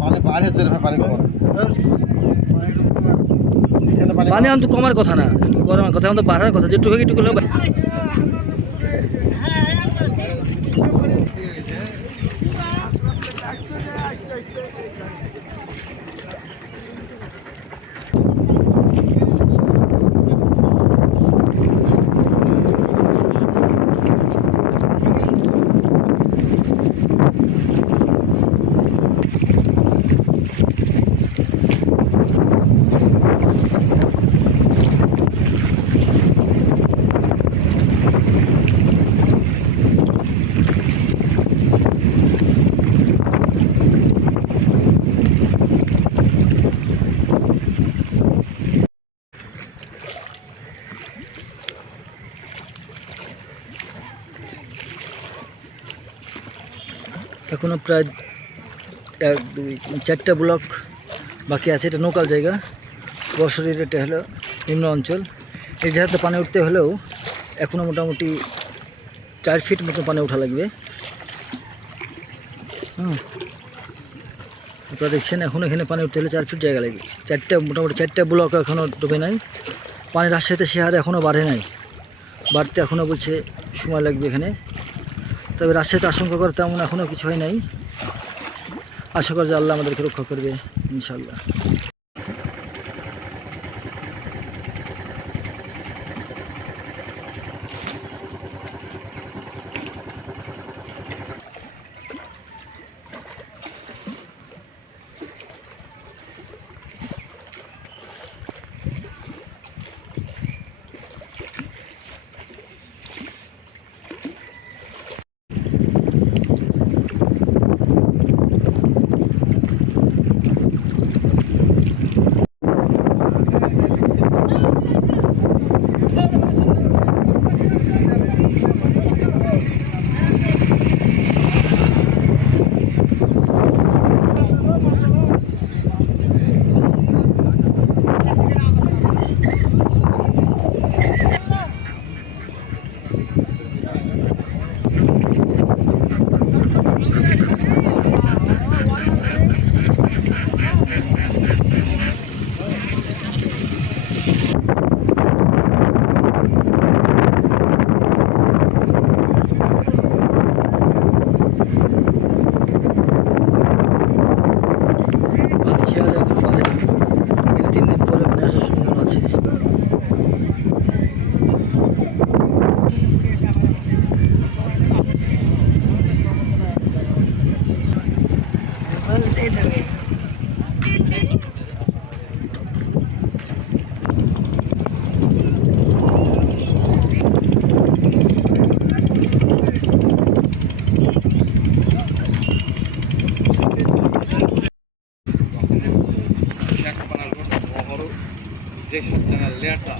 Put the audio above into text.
পানি বাইরে হচ্ছে রে ভাই, পানি কম। পানি আম তো কমার কথা না, কমার কথা, আমাদের বাড়ার কথা, যেটুকু একটু করলেও এখনো প্রায় 1 2 3 4টা ব্লক বাকি আছে। এটা নৌকাল জায়গা, বর্ষারির এটা হলো নিম্ন অঞ্চল। এই জায়গাতে পানি উঠতে হলেও এখনও মোটামুটি 4 ফিট মতো পানি ওঠা লাগবে। আপনারা দেখছেন এখন এখানে পানি উঠতে হলে 4 ফিট জায়গা লাগবে। মোটামুটি 4টা ব্লক এখনও ডুবে নাই। পানির রাস্তাতে সে হারে এখনও বাড়ে নাই, বাড়তে এখনও বলছে সময় লাগবে এখানে। তবে রাজশাহীতে আশঙ্কা করে তেমন এখনও কিছু হয় নাই। আশা করি যে আল্লাহ আমাদেরকে রক্ষা করবে ইনশাআল্লাহ। যেসব জায়গার লেয়ারটা